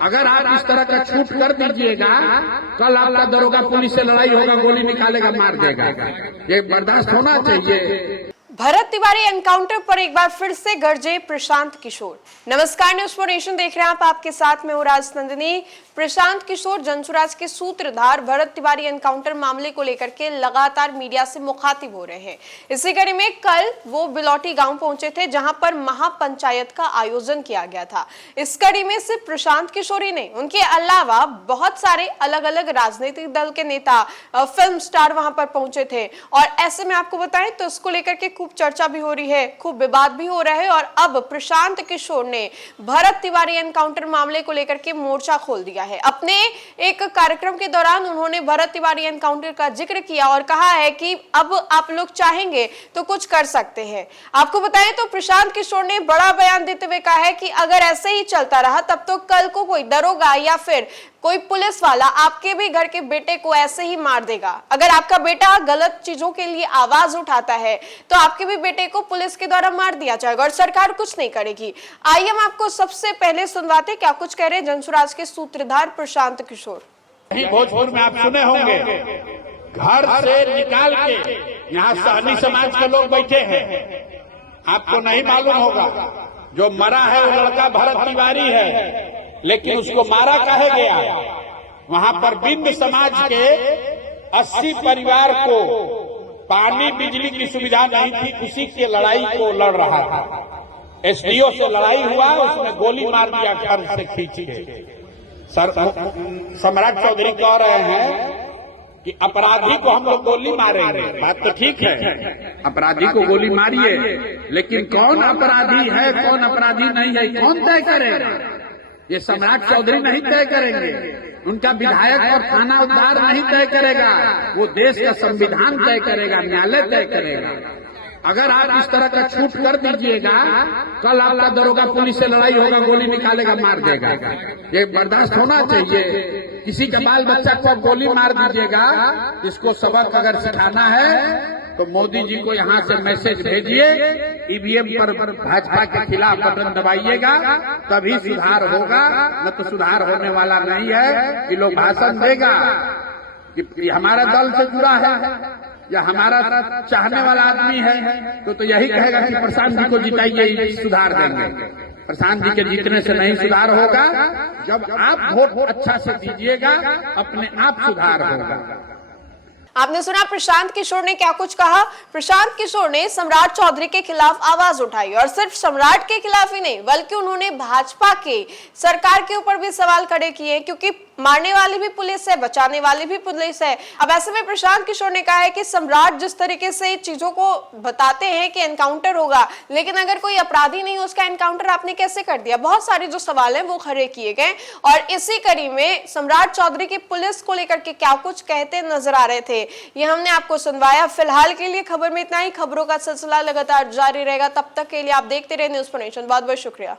अगर आप इस तरह का छूट कर दीजिएगा, कल आपका दरोगा पुलिस से लड़ाई होगा, गोली निकालेगा, मार देगा। ये बर्दाश्त होना चाहिए। भरत तिवारी एनकाउंटर पर एक बार फिर से गरजे प्रशांत किशोर। नमस्कार, न्यूज फॉर नेशन देख रहे हैं आप, आपके साथ में हूं राजनंदिनी। प्रशांत किशोर जनसुराज के सूत्रधार भरत तिवारी एनकाउंटर मामले को लेकर के लगातार मीडिया से मुखातिब हो रहे हैं। इसी कड़ी में कल वो बिलौटी गांव पहुंचे थे, जहां पर महापंचायत का आयोजन किया गया था। इस कड़ी में सिर्फ प्रशांत किशोर ही नहीं, उनके अलावा बहुत सारे अलग अलग राजनीतिक दल के नेता, फिल्म स्टार वहां पर पहुंचे थे। और ऐसे में आपको बताएं तो इसको लेकर के खूब चर्चा भी हो रही है, खूब विवाद भी हो रहा है। और अब प्रशांत किशोर ने भरत तिवारी एनकाउंटर मामले को लेकर के मोर्चा खोल दिया है। अपने एक कार्यक्रम के दौरान उन्होंने भरत तिवारी एनकाउंटर का जिक्र किया और कहा है कि अब आप लोग चाहेंगे तो कुछ कर सकते हैं। आपको बताएं तो प्रशांत किशोर ने बड़ा बयान देते हुए कहा है कि अगर ऐसे ही चलता रहा तब तो कल को कोई दरोगा या फिर कोई पुलिस वाला आपके भी घर के बेटे को ऐसे ही मार देगा। अगर आपका बेटा गलत चीजों के लिए आवाज उठाता है तो आपके भी बेटे को पुलिस के द्वारा मार दिया जाएगा और सरकार कुछ नहीं करेगी। आइए हम आपको सबसे पहले सुनवाते क्या कुछ कह रहे हैं जनसुराज के सूत्रधार प्रशांत किशोर। भोजपुर में आप सुने होंगे, घर से निकाल के यहाँ सहनी समाज के लोग बैठे हैं। आपको नहीं मालूम होगा, जो मरा है वो लड़का भरत तिवारी है, लेकिन उसको मारा काहे गया? वहां पर बिंद समाज के 80 परिवार को पानी बिजली की सुविधा नहीं थी, उसी की लड़ाई को लड़ रहा था। एसडीओ से लड़ाई हुआ, उसने गोली मार दिया घर से खींच के। सम्राट चौधरी कह रहे हैं कि अपराधी को हम लोग गोली मारेंगे। बात तो ठीक है, अपराधी को गोली मारिए, लेकिन कौन अपराधी है कौन अपराधी नहीं है कौन तय करेगा? ये सम्राट चौधरी नहीं तय करेंगे, उनका विधायक और थाना उद्धार नहीं तय करेगा, वो देश का संविधान तय करेगा, न्यायालय तय करेगा। अगर आप इस तरह का छूट कर दीजिएगा, कल आपका दरोगा पुलिस से लड़ाई होगा, गोली निकालेगा, मार देगा। ये बर्दाश्त होना चाहिए। किसी के बाल बच्चा को आप गोली मार दीजिएगा, इसको सबक अगर सिखाना है तो मोदी जी को यहाँ से मैसेज भेजिए, ईवीएम पर भाजपा के खिलाफ बटन दबाइएगा, तभी सुधार होगा, न तो सुधार होने वाला नहीं है। कि लोग भाषण देगा कि हमारा दल से जुड़ा है या हमारा चाहने वाला आदमी है, तो यही कहेगा कि प्रशांत जी को जिताइए, सुधार देंगे। प्रशांत जी के जीतने से नहीं सुधार होगा, जब आप वोट अच्छा से दीजिएगा अपने आप सुधार होगा। आपने सुना प्रशांत किशोर ने क्या कुछ कहा। प्रशांत किशोर ने सम्राट चौधरी के खिलाफ आवाज उठाई और सिर्फ सम्राट के खिलाफ ही नहीं बल्कि उन्होंने भाजपा के सरकार के ऊपर भी सवाल खड़े किए, क्योंकि मारने वाली भी पुलिस है, बचाने वाली भी पुलिस है। अब ऐसे में प्रशांत किशोर ने कहा है कि सम्राट जिस तरीके से चीजों को बताते हैं कि एनकाउंटर होगा, लेकिन अगर कोई अपराधी नहीं उसका एनकाउंटर आपने कैसे कर दिया? बहुत सारे जो सवाल हैं वो खड़े किए गए। और इसी कड़ी में सम्राट चौधरी की पुलिस को लेकर के क्या कुछ कहते नजर आ रहे थे, ये हमने आपको सुनवाया। फिलहाल के लिए खबर में इतना ही। खबरों का सिलसिला लगातार जारी रहेगा, तब तक के लिए आप देखते रहे न्यूज फॉर नेशन। बहुत बहुत शुक्रिया।